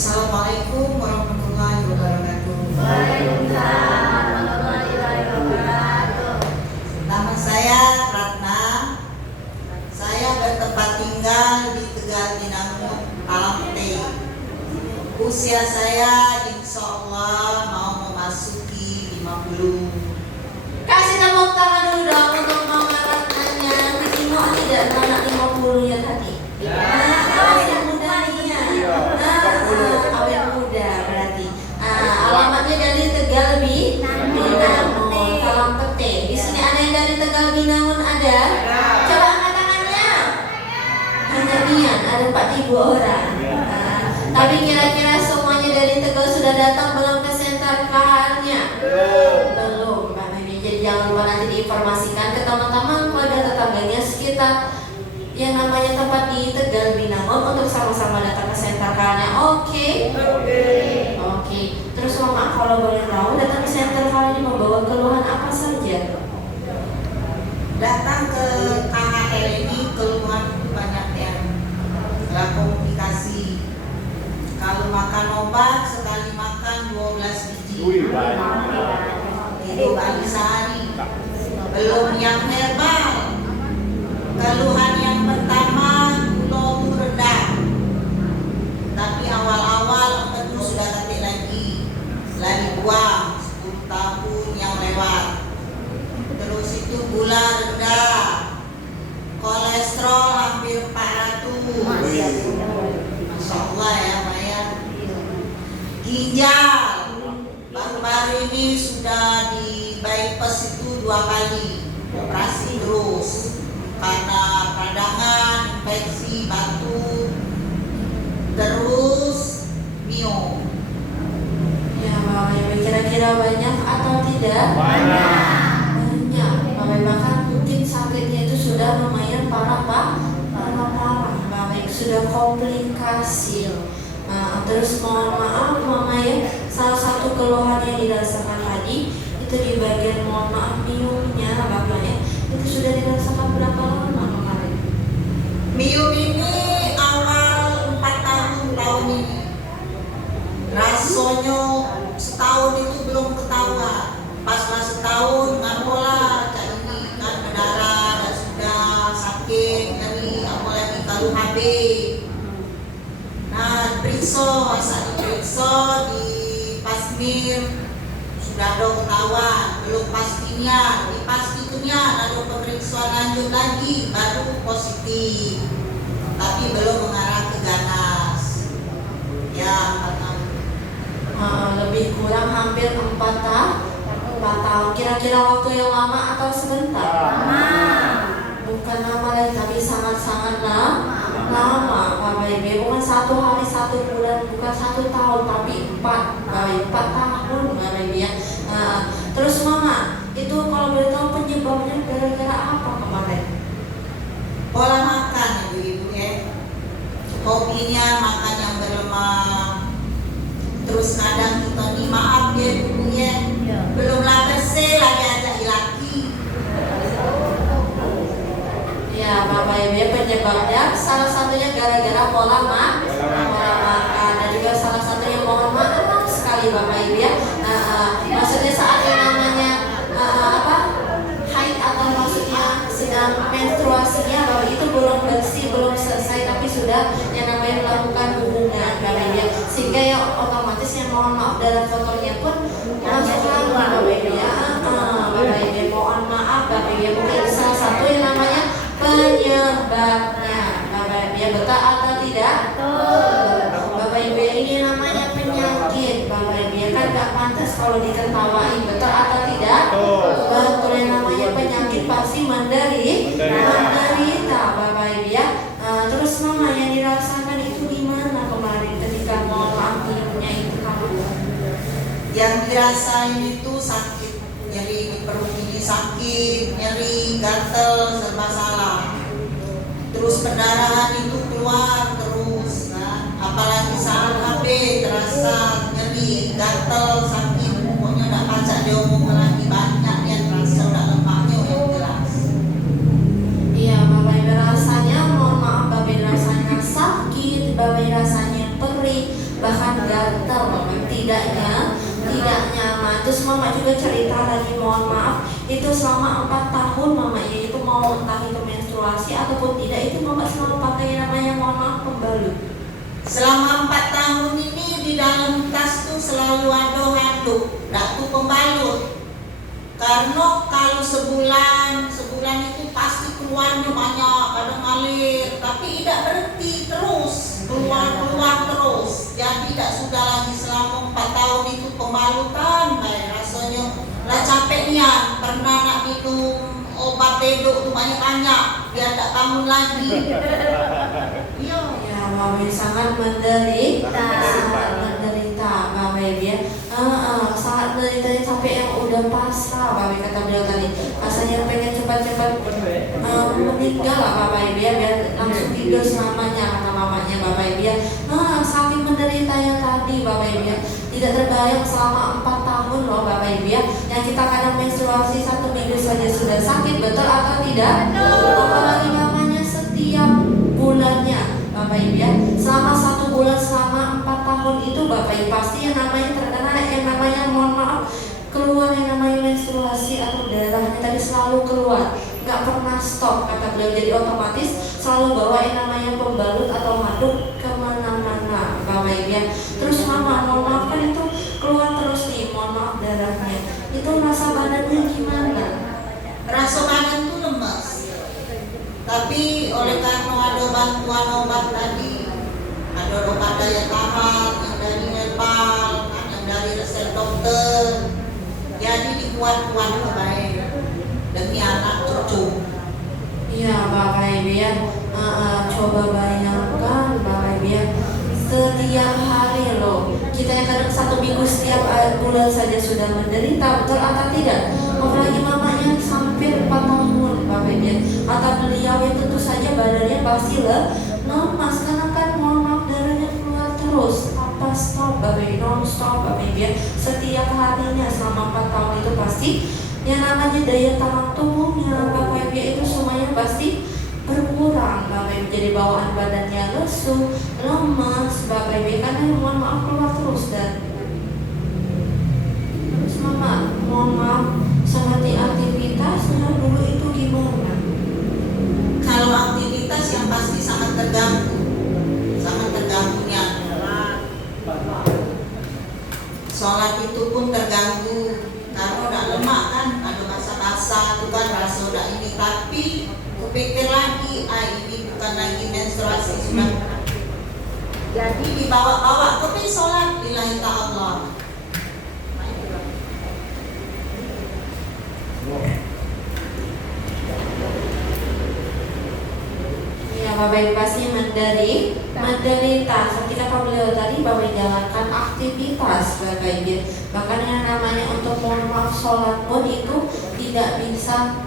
Assalamualaikum warahmatullahi wabarakatuh. Waalaikumsalam warahmatullahi wabarakatuh. Nama saya Ratna. Saya bertempat tinggal di Tegal Binangun, Alamte. Usia saya insya Allah mau memasuki 50. Kasih tepuk tangan dulu dong untuk Mama Ratnanya. Disimu tidak anak 50 ya tadi? Awet muda nih ya. Awet muda berarti. Alamatnya dari Tegal Binangun, Talampete. Di sini ada yang dari Tegal Binangun ada? Coba angkat tangannya. Hanya Mian, ada 4.000 orang. Tapi kira-kira semuanya dari Tegal sudah datang belum ke sentra KHR-nya? Belum, Mbak Mimi. Jadi jangan lupa nanti diinformasikan ke teman-teman keluarga tetangganya sekitar yang namanya tempat di Tegal Binangun untuk sama-sama datang ke sentra KHR-nya. Oke? Oke. Terus Mama kalau boleh tahu datang ke sentra KHR-nya membawa keluhan apa saja? Datang ke KHR ini keluhan banyak yang nggak komunikasi. Kalau makan obat sekali makan 12 biji. Itu kali sehari. Belum yang herbal. Keluhan yang pertama gula rendah. Tapi awal-awal tentu sudah ketik lagi buang 10 tahun yang lewat. Terus itu gula rendah. Kolesterol hampir 400. Masya Allah ya Maya. Ginjal baru-baru ini sudah di bypass itu 2 kali operasi terus karena peradangan, infeksi, batu, terus mio. Ya, Mama Ibu, kira-kira banyak atau tidak? Banyak. Mama Ibu, bahkan mungkin sakitnya itu sudah lumayan parah, Pak. Mama Ibu sudah komplikasi. Terus mohon maaf Mama ya, salah satu keluhan yang dirasakan tadi itu di bagian mohon maaf miumnya Bapak ya, itu sudah dirasakan berapa lama kemarin? Mium ini awal 4 tahun ini. Rasanya setahun itu belum ketahuan. Pas masuk tahun ngapola cak ini kan berdarah dan sudah sakit nyeri apalagi kalau HB. Nah, periksa, saat diperiksa di pasmir sudah ada ketahuan, belum pastinya, dipastinya ada pemeriksaan lanjut lagi baru positif, tapi belum mengarah ke ganas. Ya 4 tahun. Lebih kurang hampir 4 tahun. Kira-kira waktu yang lama atau sebentar? Bukan lama lagi, tapi sangat-sangat lama. Bapak Ibu, bukan 1 hari 1 bulan, bukan 1 tahun, tapi 4 tahun Bapak Ibu ya. Terus Mama, itu kalau boleh tahu penyebabnya gara-gara apa kemarin? Pola makan ibu-ibu ya. Hobinya makan yang berlemak. Terus kadang kita nih maaf ya ibu ya, belum lah bersih lagi ajak laki. Ya Bapak Ibu ya, penyebabnya salah satunya gara-gara pola makan, dan juga salah satunya mohon maaf sekali Bapak Ibu ya. Maksudnya saat yang namanya haid atau maksudnya sedang menstruasinya Bapak itu belum bersih, belum selesai, tapi sudah yang namanya melakukan hubungan Bapak Ibu ya. Sehingga ya otomatis yang mohon maaf dalam fotonya pun langsung Bapak Ibu ya. Bapak Ibu mohon maaf Bapak Ibu ya, mungkin salah satu yang namanya penyebabnya Bapak Ibu ya, betul atau tidak? Bapak Ibu ini namanya penyakit Bapak Ibu ya, kan gak pantas kalau diketawain, betul atau tidak? Betul, yang namanya penyakit pasti menderita Bapak Ibu ya. Terus Mama yang dirasakan itu gimana kemarin ketika mau minumnya itu kamu? Yang dirasain itu sakit, nyeri di perut ini sakit, nyeri, gatel, serba salah. Terus pendarahan itu keluar terus, kan? Apalagi saat HB terasa nyeri, gatel, sakit, pokoknya nggak pacak diomong lagi banyak yang terasa udah lemaknya yang jelas. Iya Bapak Ibu, rasanya mohon maaf Bapak Ibu, rasanya sakit, Bapak Ibu rasanya perih, bahkan tidak nyaman. Terus mama juga cerita lagi, mohon maaf, itu selama 4 tahun mama ya itu mau entah itu menstruasi ataupun tidak, itu mama selalu pakai namanya, mohon maaf, pembalut. Selama 4 tahun ini di dalam tas tuh selalu ada handuk, nggak tuh pembalut. Karena kalau sebulan itu pasti keluarnya banyak, ada ngalir, tapi tidak berhenti terus, keluar terus. Jadi tidak sudah lagi selama 4 tahun itu pembalutan, kayak rasanya lah capeknya, pernah nak minum obat beduk tuh banyak-banyak, biar tak bangun lagi. Iya. Ya, Bapak sangat menderita, Bapak ya. Sangat menderita sampai yang udah pasrah, Bapak kata beliau tadi. Rasanya pengen cepat-cepat meninggal lah, Bapak ya, biar langsung tidur selamanya, kata mamanya, Bapak ya. Saking menderitanya tadi, Bapak ya. Tidak terbayang selama 4 tahun loh, Bapak ya. Yang kita kadang menstruasi 1 minggu saja sudah sakit, betul atau tidak? Apalagi mamanya setiap bulannya, Bapak Ibu ya, selama 1 bulan, selama 4 tahun itu Bapak Ibu pasti yang namanya terkena yang namanya, mohon maaf, keluar yang namanya menstruasi atau darahnya tadi selalu keluar, nggak pernah stop kata beliau. Jadi otomatis selalu bawa yang namanya pembalut atau handuk kemana-mana, Bapak Ibu ya. Terus mama, mohon maaf, kan itu keluar terus nih, mohon maaf, darahnya itu rasa badannya gimana? Rasa badan tuh lemas. Tapi oleh karena ada bantuan obat tadi, ada obat daya tahan yang dari herbal, yang dari resep dokter, jadi dikuat-kuat kebaik demi anak cucu. Iya Bapak Ibu ya, coba bayangkan Bapak Ibu ya, setiap hari loh, kita yang kadang 1 minggu setiap bulan saja sudah menderita, betul atau tidak? Apalagi mamanya hampir 4 tahun, Bapak Ibu ya. Kata beliau ya tentu saja badannya pasti lemas, karena kan mohon maaf darahnya keluar terus tanpa stop, Bapak Ibu, non stop, Bapak Ibu ya. Setiap harinya selama 4 tahun itu pasti yang namanya daya tahan tubuhnya, Bapak Ibu ya, itu semuanya pasti berkurang, Bapak Ibu. Jadi bawaan badannya lesu, lemas, Bapak Ibu, karena mohon maaf keluar terus. Dan terus mama, mohon maaf, seperti aktivitasnya dulu itu gimana? Kalau aktivitas yang pasti sangat terganggunya. Sholat itu pun terganggu karena udah lemak kan, ada masa-masa itu kan rasa udah ini, tapi kupikir lagi, ini bukan lagi menstruasi sudah. Jadi dibawa-bawa tapi sholat lillahi ta'ala. Ya Bapak Ibu pasti menderita. Seperti kata beliau tadi, Bapak Ibu jalankan aktivitas, Bapak Ibu. Bahkan yang namanya untuk mohon maaf sholat pun itu tidak bisa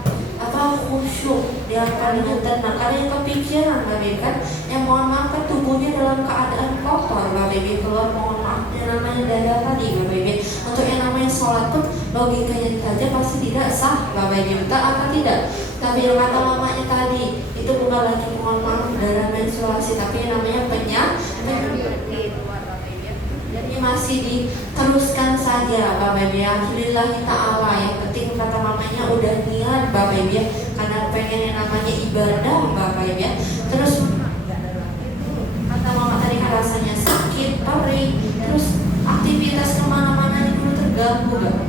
khusyuk, dilakukan dengan tenang, karena yang kepikiran, Bapak Ibu kan, yang mohon maaf kan tubuhnya dalam keadaan kotor, Bapak Ibu, keluar mohon maaf yang namanya darah tadi, Bapak Ibu. Untuk yang namanya sholat pun logikanya saja pasti tidak sah, Bapak Ibu, betul atau tidak? Tapi yang kata mamanya tadi itu bukan lagi mohon maaf darah menstruasi, tapi yang namanya penyakit. Jadi masih diteruskan saja, Bapak Ibu ya. Alhamdulillah ta'ala, yang penting kata mamanya udah niat, Bapak Ibu ya, karena pengen yang namanya ibadah, Bapak Ibu ya. Terus kata mama tadi kan rasanya sakit, perih, terus aktivitas kemana-mana itu terganggu, Bapak.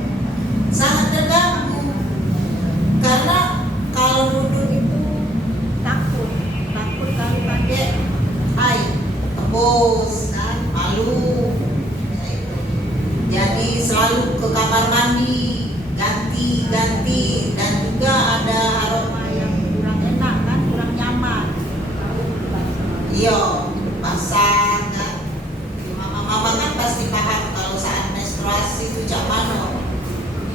Sangat terganggu karena kalau duduk itu takut kalau pakai air tebus kan, malu. Jadi selalu ke kamar mandi ganti, dan juga ada aroma yang kurang enak kan, kurang nyaman. Iya, basah kan. Mama kan pasti paham kalau saat menstruasi itu cak mana.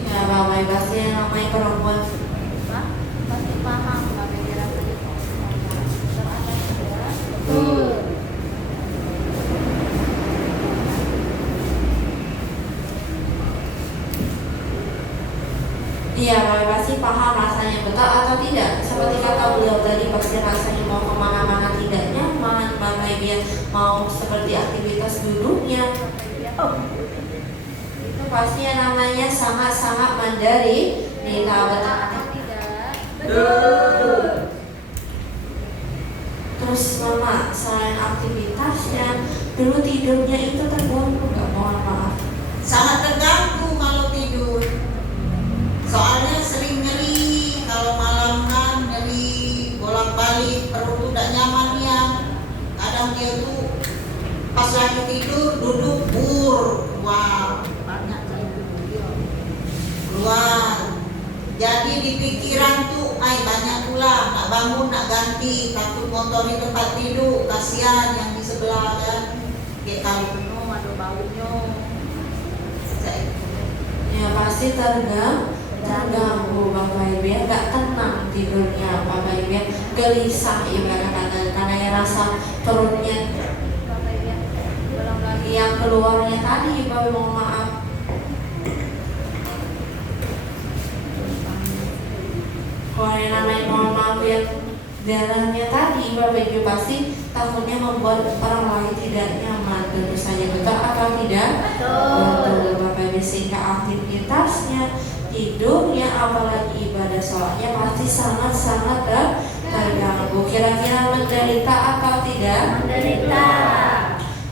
Ya Bapak Ibu pasti yang namanya perempuan pasti paham Bapak Ibu rasanya. Iya, Bapak pasti paham rasanya, betul atau tidak? Seperti kata beliau tadi, pasti rasanya mau kemana-mana tidak nyaman, Bapak Ibu ya, mau seperti aktivitas duduknya. Itu pasti yang namanya sangat-sangat menderita. Betul atau tidak? Betul. Terus mama, selain aktivitasnya, dulu tidurnya itu terganggu nggak? Mohon maaf. Sangat terganggu kalau tidur. Soalnya sering nyeri kalau malam kan, nyeri bolak-balik, perut udah nyaman ya. Kadang dia tuh pas lagi tidur duduk keluar. Jadi di pikiran tuh, banyak pula, nak bangun, nak ganti, takut motori tempat tidur, kasihan yang di sebelah kan. Kayak kalau penuh ada baunya. Ya pasti terganggu Bapak Ibu ya, nggak tenang tidurnya Bapak Ibu ya, gelisah ibarat kata, karena ya rasa perutnya Bapak Ibu yang belum lagi. yang keluarnya tadi Bapak Ibu, mohon maaf. Kalau yang namanya mohon maaf yang darahnya tadi Bapak Ibu pasti takutnya membuat orang lain tidak nyaman, tentu saja. Betul atau tidak? Betul Bapak Ibu, sehingga aktivitasnya, tidurnya, apalagi ibadah sholatnya pasti sangat-sangat terganggu. Kira-kira menderita atau tidak? Menderita.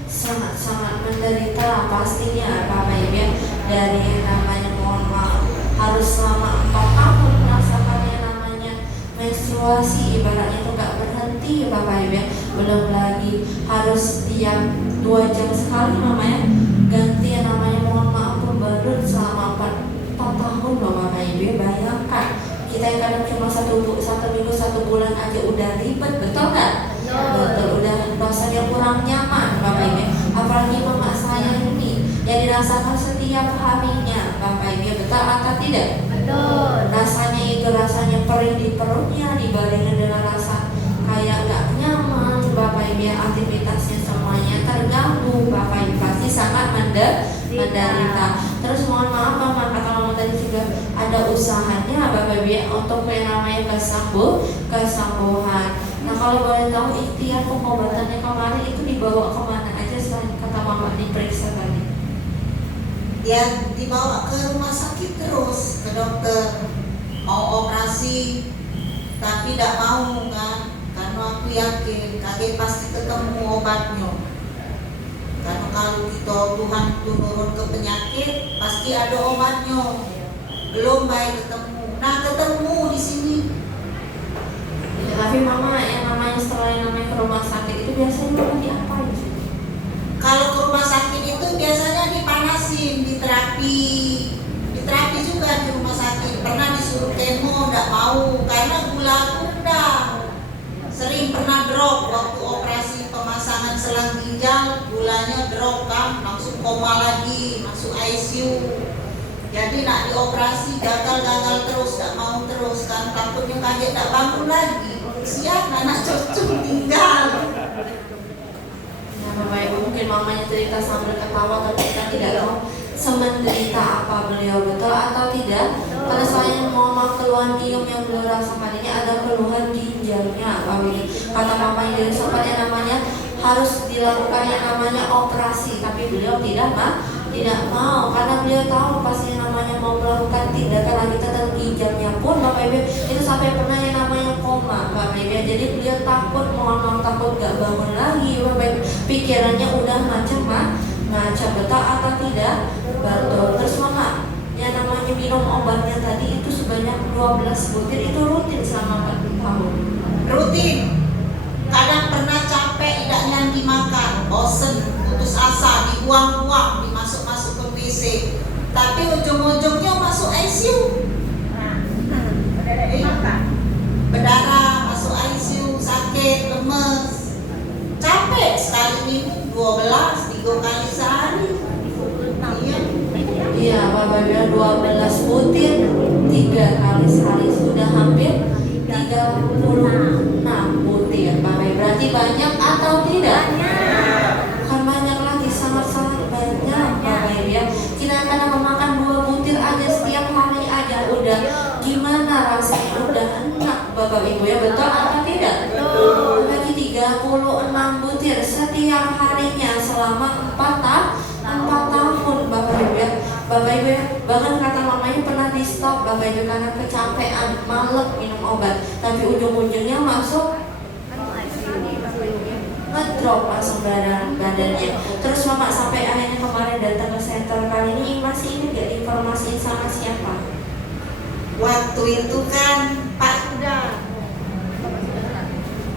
Sangat-sangat menderita pastinya Bapak Ibu ya. Dari yang namanya mohon maaf harus selama 4 tahun merasakan yang namanya menstruasi, ibaratnya itu gak berhenti Bapak Ibu ya. Belum lagi harus tiap 2 jam sekali namanya ganti yang namanya mohon maaf pembalut selama 4 tahun Bapak Ibu ya. Bayangkan kita yang kadang cuma satu minggu 1 bulan aja udah ribet, betul kan? Betul, udah rasanya kurang nyaman Bapak Ibu. Apalagi mama saya ini yang dirasakan setiap harinya Bapak Ibu, betul atau tidak? Betul. Rasanya itu rasanya perih di perutnya, dibarengi dengan rasa kayak gak nyaman Bapak Ibu, aktivitasnya semuanya terganggu Bapak Ibu, pasti sangat menderita. Terus mohon maaf mama, kata mama tadi juga ada usahanya Bapak Ibu untuk yang namanya kesembuhan. Nah kalau boleh tahu ikhtiar pengobatannya kemarin itu dibawa kemana aja selain kata mama diperiksa tadi? Ya dibawa ke rumah sakit terus, ke dokter, mau operasi tapi tidak mau kan, karena aku yakin kakek pasti ketemu obatnya. Karena kalau kita Tuhan itu nurun ke penyakit pasti ada obatnya. Belum baik ketemu, nah ketemu di sini. Ya, tapi mama yang namanya setelah yang namanya ke rumah sakit itu biasanya mama diapain sih? Kalau ke rumah sakit itu biasanya dipanasin, diterapi juga di rumah sakit. Pernah disuruh kemo, nggak mau karena gula aku rendah. Sering pernah drop waktu operasi pemasangan selang ginjal, gulanya drop kan, langsung koma lagi, masuk ICU. Jadi nak dioperasi gagal terus, nggak mau terus kan, takutnya kaget nggak bangun lagi. Siap anak cucu tinggal. Ya Bapak Ibu, mungkin mamanya cerita sambil ketawa tapi kita tidak tahu semenderita apa beliau, betul atau tidak? Pada saya mau keluhan ium yang beliau rasakan ini ada keluhan ginjalnya Bapak Ibu. Kata mamanya dari sempat yang namanya harus dilakukan yang namanya operasi, tapi beliau tidak mau karena beliau tahu pasti yang namanya mau melakukan tindakan lagi tentang ginjalnya pun Bapak Ibu itu sampai pernah yang namanya koma Bapak Ibu. Jadi beliau takut, takut gak bangun lagi Bapak Ibu. Pikirannya udah macam betul atau tidak? Betul. Terus mama yang namanya minum obatnya tadi itu sebanyak 12 butir itu rutin selama 4 tahun. Rutin. Kadang pernah capek tidak nyanyi makan, bosen, putus asa, dibuang-buang, dimasuk-masuk ke WC. Tapi ujung-ujungnya masuk ICU. Berdarah, masuk ICU, sakit, lemes. Capek sekali minum 12, 3 kali sehari. Iya, Bapak Ibu 12 butir 3 kali sehari sudah hampir 36 butir Bapak Ibu. Berarti banyak atau tidak? Bukan banyak lagi, sangat-sangat banyak Bapak Ibu ya. Kita kadang memakan 2 butir aja setiap hari aja udah gimana rasanya, udah enak Bapak Ibu ya, betul atau tidak? Betul. Bagi 36 butir setiap harinya selama 4 tahun Bapak Ibu ya. Bapak Bahkan kata mamanya pernah di stop Bapak Ibu karena kecapean, malam minum obat. Tapi ujung-ujungnya masuk ngedrop langsung badannya. Terus mama sampai akhirnya kemarin datang ke center kali ini masih ingat gak informasiin sama siapa? Waktu itu kan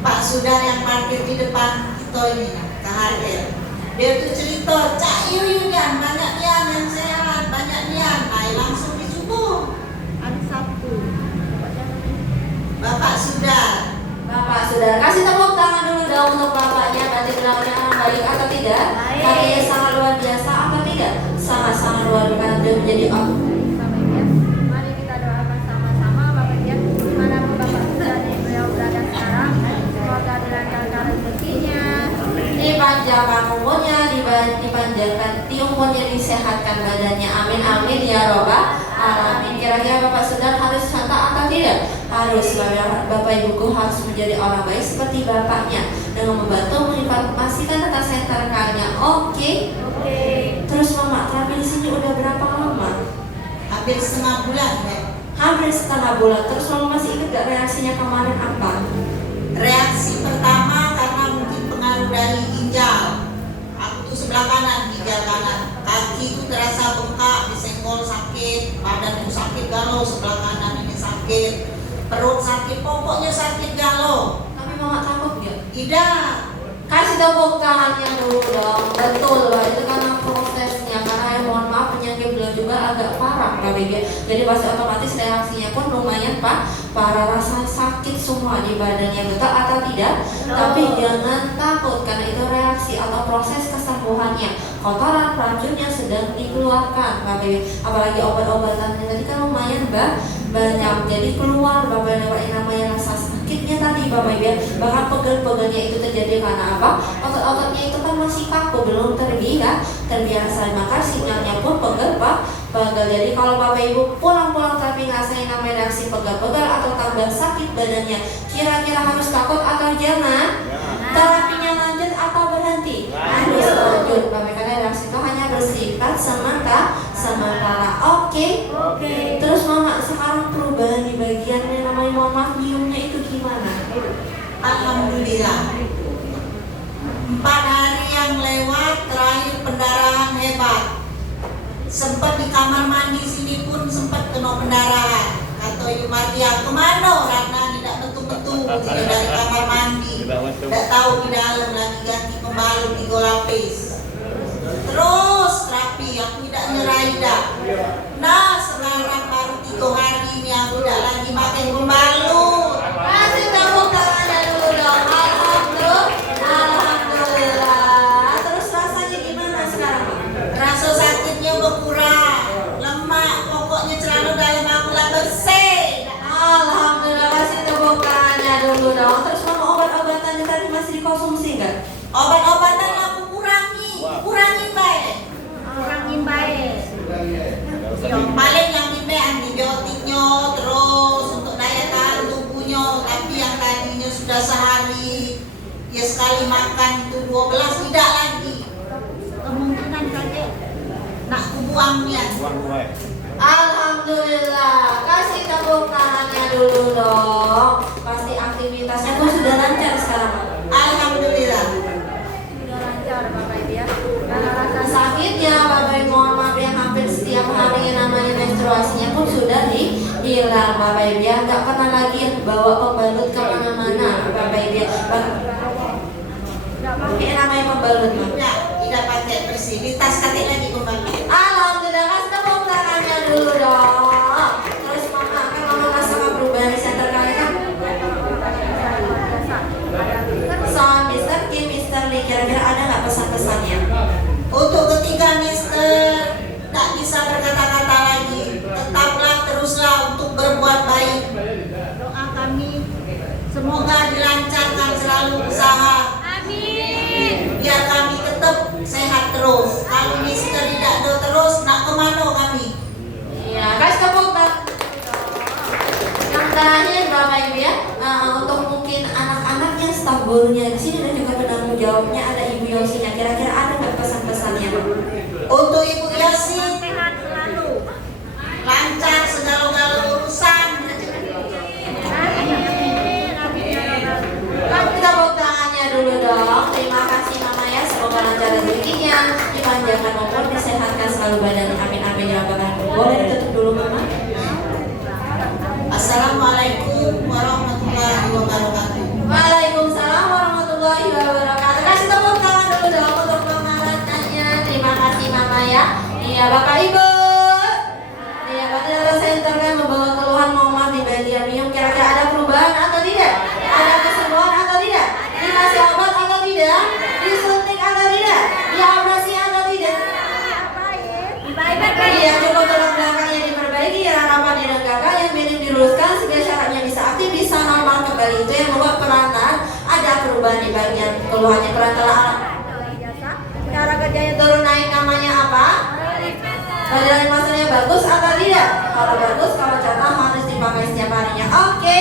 Pak Sudar yang parkir di depan itu ini KHR. Dia tuh cerita, Cak Yuyunya banyak nian yang sehat, banyak nian. Nah, langsung disubuh. Ada Sabtu. Bapak Sudar. Bapak sudah kasih tepuk tangan dulu dong untuk bapaknya. Berarti benar-benar baik atau tidak? Baik. Karyanya sangat luar biasa atau tidak? Sangat-sangat luar biasa. Dia menjadi Bapak Ibu, mari kita doakan sama-sama Bapak Ibu. Dimanapun Bapak sudah dan beliau berada sekarang, semoga dilancarkan rezekinya. dipanjangkan umurnya, dipanjangkan umurnya, disehatkan badannya. Amin amin ya robbal alamin. Kira-kira Bapak Sudar harus santai atau tidak? Harus. Bapak Ibuku harus menjadi orang baik seperti bapaknya dengan membantu menginformasikan tentang center kalinya. Oke. Terus mama terapi di sini udah berapa lama? Hampir setengah bulan, ya. Hampir setengah bulan. Terus mama masih ingat gak reaksinya kemarin apa? Reaksi pertama karena mungkin pengaruh dari ginjal. Aku tuh sebelah kanan, ginjal kanan. Kaki itu terasa bengkak, disenggol sakit, badan itu sakit galau, sebelah kanan ini sakit, perut sakit, pokoknya sakit galau. Tapi mama takut gak? Tidak. Kasih tepuk tangannya dulu dong. Betul lah, itu karena prosesnya. Karena ya mohon maaf penyakit beliau juga agak parah Pak Bebe. Jadi pasti otomatis reaksinya pun lumayan parah, rasa sakit semua di badannya, betul atau tidak? Tapi jangan takut karena itu reaksi atau proses kesembuhannya. Kotoran racunnya sedang dikeluarkan Pak Bebe. Apalagi obat-obatannya tadi kan lumayan banyak. Jadi keluar Bapak yang namanya rasa sakitnya tadi Bapak Ibu. Bahkan pegel-pegelnya itu terjadi karena apa? Otot-ototnya itu kan masih kaku, belum terbiasa, maka sinyalnya pun pegel. Jadi kalau Bapak Ibu pulang-pulang tapi ngerasain namanya reaksi pegel-pegel atau tambah sakit badannya, kira-kira harus takut atau jangan? Terapinya lanjut atau berhenti? Harus lanjut Bapak, karena reaksi itu hanya bersifat sementara. Oke. Terus mama sekarang perubahan di bagian yang namanya mohon maaf biumnya itu gimana? Alhamdulillah. 4 hari yang lewat terakhir pendarahan hebat. Sempat di kamar mandi sini pun sempat kena pendarahan. Kata Ibu Maria, kemana Ratna tidak betul-betul tidak dari kamar mandi. Tidak tahu di dalam lagi ganti pembalut 3 lapis. Terus terapi, aku tidak nyerah dah. Nah sekarang baru 3 hari ini aku tidak lagi pakai pembalut. Kasih tepuk tangannya dulu dong. Alhamdulillah. Terus rasanya gimana sekarang? Rasa sakitnya berkurang, lemak, pokoknya celana dalam aku lah bersih. Alhamdulillah, kasih tepuk tangannya dulu dong. Terus mama obat-obatannya tadi masih dikonsumsi nggak? Obat-obatan aku kurangin baik. Kurangin baik. Yang paling yang ini antibiotiknya, terus untuk daya tahan tubuhnya. Tapi yang tadinya sudah sehari, ya sekali makan itu 12 tidak lagi. Kemungkinan saja Nak kubuangnya. Alhamdulillah, kasih tepuk tangannya dulu dong. Pasti aktivitasnya pun sudah lancar sekarang. Alhamdulillah. sudah lancar Bapak Ibu ya. Karena rasa Sakitnya Bapak Ibu mohon maaf yang hampir setiap hari yang namanya menstruasinya pun sudah hilang Bapak Ibu ya. Nggak pernah lagi bawa pembalut kemana-mana Bapak Ibu ya. Nggak pakai namanya pembalut Pak. Tidak pakai bersih, di tas katik lagi kembali. Alhamdulillah, kasih tepuk tangannya dulu dong. Terus mama kan mama rasakan perubahan di center kalian kan? Soal Mr. Kim, Mr. Lee, kira-kira ada nggak pesan-pesannya? Untuk ketiga Mister, tak bisa berkata-kata lagi. Tetaplah teruslah untuk berbuat baik. doa kami Semoga dilancarkan selalu usaha. amin. Biar kami tetap sehat terus. Kalau Mister tidak ada terus, nak kemana kami? Iya, kasih tepuk tangan. Yang terakhir Bapak Ibu ya, untuk mungkin anak-anaknya, staf gurunya di sini dan juga penanggung jawabnya ada Ibu Yosinya. Kira-kira ada nggak pesan-pesannya? Untuk Ibu Yasin, Sehat selalu. panjangkan umur, disehatkan selalu badannya, amin amin ya rabbal alamin. Boleh ditutup dulu mama. Assalamualaikum warahmatullahi wabarakatuh. Waalaikumsalam warahmatullahi wabarakatuh. Kasih tepuk tangan dulu dong untuk pengawasannya. Terima kasih mama ya. Iya bapak ibu. Iya bapak data center kan membawa keluhan mama di bagian minum. Kira-kira ada perubahan atau tidak? Ada kesembuhan atau tidak? Dikasih obat atau tidak? Disuntik atau tidak? Dioperasi atau tidak? Iya, cukup tulang belakangnya diperbaiki, yang rapat diregangkan, yang minim diluruskan sehingga syaratnya bisa aktif, bisa normal kembali. Itu yang membuat peranan ada perubahan di bagian keluhannya. Peran telah cara kerjanya turun naik, namanya apa? Pelajaran masalahnya bagus atau tidak? Kalau bagus, kalau contoh harus dipakai setiap harinya. Oke.